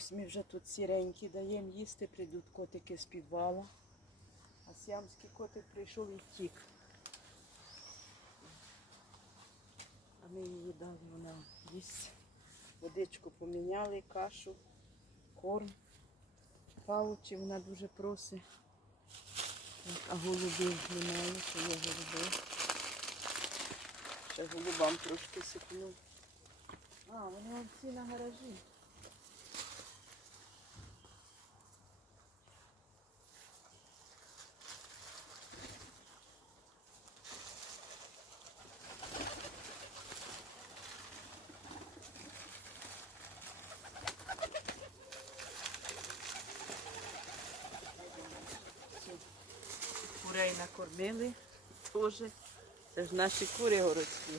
Ось ми вже тут сіренькі даємо їсти, прийдуть котики з підвала. А сіамський котик прийшов і втік. А ми її дали, вона їсть. Водичку поміняли, кашу, корм. Палучі вона дуже просить. А голубів немає, що є голуби. Ще голубам трошки сипну. А, вони вон всі на гаражі. Курей накормили теж. Це ж наші кури городські.